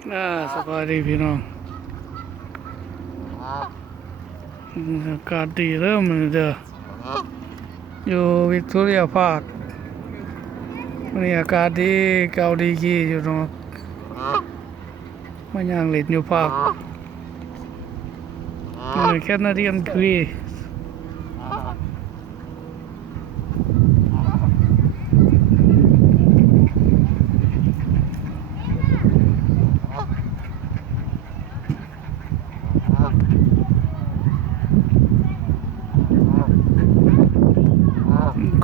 สบายดีพี่น้องอากาศดีเริ่มเลยเด้ออยู่วิกตอเรียพาร์ควันนี้อากาศดีเกาดีกี่อยู่เนาะมันยังเล่นอยู่พาร์คแคนาเดียนควี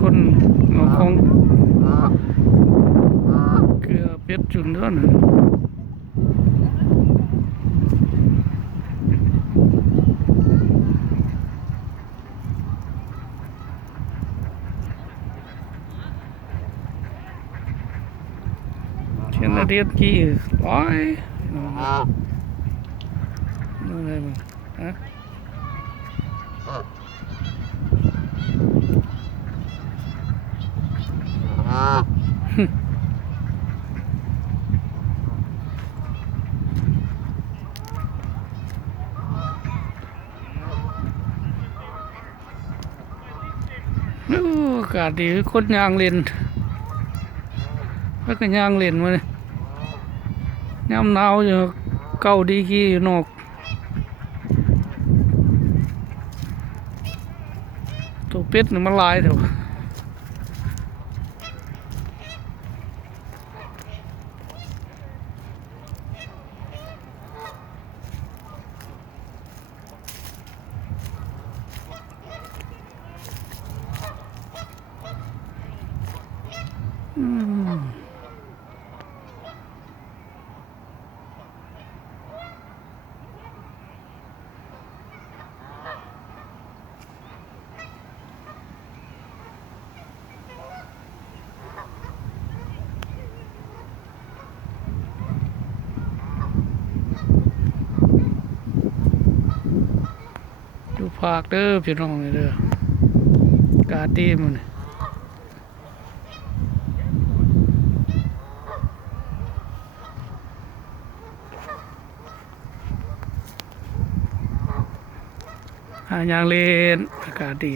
คนเอาของเกลือเป็ดจุนด้วยนะแคนาเดียนกี่ร้อยนู่นอะไรมึงฮะอากาศดีคนยางเล่นแล้วก็ยางเล่นมาเลยยามหนาวอยู่เก้าดีกี่อยู่นอกตัวเป็ดนี่มันลายเถอะอยู่ภาคเด้อพี่น้องเด้อกาดีมันหายางเล่นอากาศดี